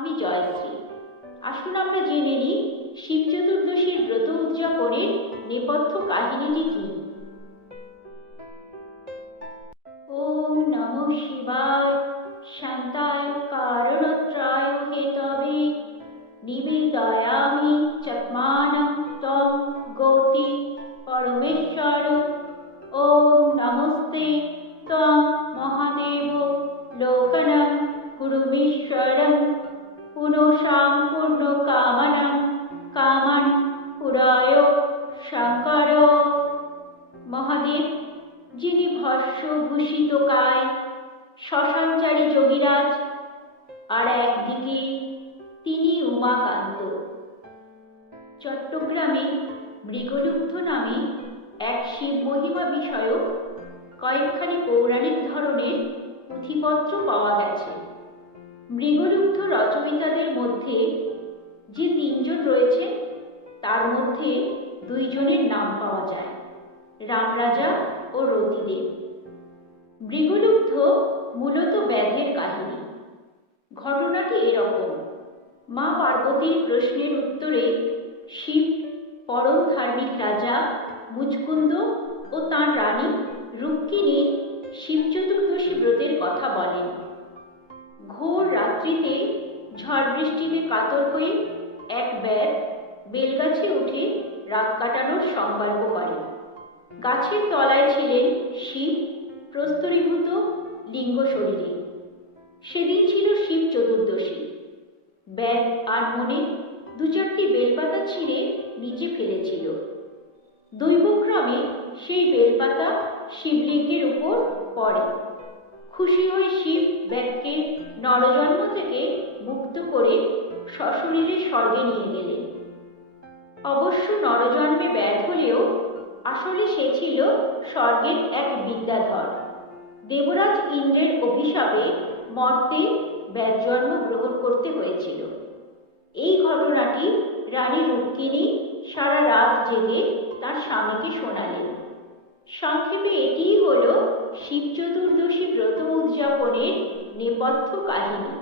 আমি জয়শ্রী। আসুন আমরা জেনে নিই শিব চতুর্দশীর ব্রত উদযাপনের নেপথ্য কাহিনীটি কি। ওম নমঃ শিবায় শান্তায় কারণত্রায় হেতবে নিবেদয়ামি চত্মানং ত্বং গৌতি পরমেশ্বর। ওম নমস্তে ত্বং মহাদেব লোকনং কুরুমীশ্বরং পুনসাং পূর্ণ কামনং কামান পুরায় শঙ্কর। মহাদেব, যিনি ভস্মভূষিত কায়, শ্মশানচারী যোগীরাজ, আর একদিকে তিনি উমাকান্ত। চট্টগ্রামে মৃগলুব্ধ নামে এক শিব মহিমা বিষয়ক কয়েকখানি পৌরাণিক ধরনের পুঁথিপত্র পাওয়া গেছে। মৃগলুব্ধ রচয়িতাদের মধ্যে যে তিনজন রয়েছে তার মধ্যে দুইজনের নাম পাওয়া যায়, রামরাজা ও রতিদেব। মৃগলুব্ধ মূলত ব্যাধের কাহিনী। ঘটনাটি এরকম: মা পার্বতীর প্রশ্নের উত্তরে শিব পরম ধার্মিক রাজা মুচকুন্দ ও তাঁর রানী রুক্মিণী শিব চতুর্দশী ব্রতের কথা বলেন। ঘোর রাত্রিতে ঝড় বৃষ্টিতে কাতর হয়ে এক ব্যাধ বেলগাছে উঠে রাত কাটানোর সংকল্প করে। গাছের তলায় ছিলেন শিব প্রস্তরীভূত লিঙ্গ শরীরে। সেদিন ছিল শিব চতুর্দশী। ব্যাধ আর মনে দু চারটি বেলপাতা ছিঁড়ে নিচে ফেলেছিল। দৈবক্রমে সেই বেলপাতা শিবলিঙ্গের উপর পড়ে। খুশি হয়ে শিব ব্যাধকে নরজন্ম থেকে মুক্ত করে সশরীরে স্বর্গে নিয়ে গেলেন। অবশ্য নরজন্মে ব্যাধ হলেও আসলে সে ছিল স্বর্গের এক বিদ্যাধর। দেবরাজ ইন্দ্রের অভিশাপে মর্তে ব্যাধ জন্ম গ্রহণ করতে হয়েছিল। এই ঘটনাটি রানী রুক্মিণী সারা রাত জেগে তার স্বামীকে শোনালেন। সংক্ষেপে এটিই হল শিব চতুর্দশী ব্রত উদযাপনের নেপথ্য কাহিনী।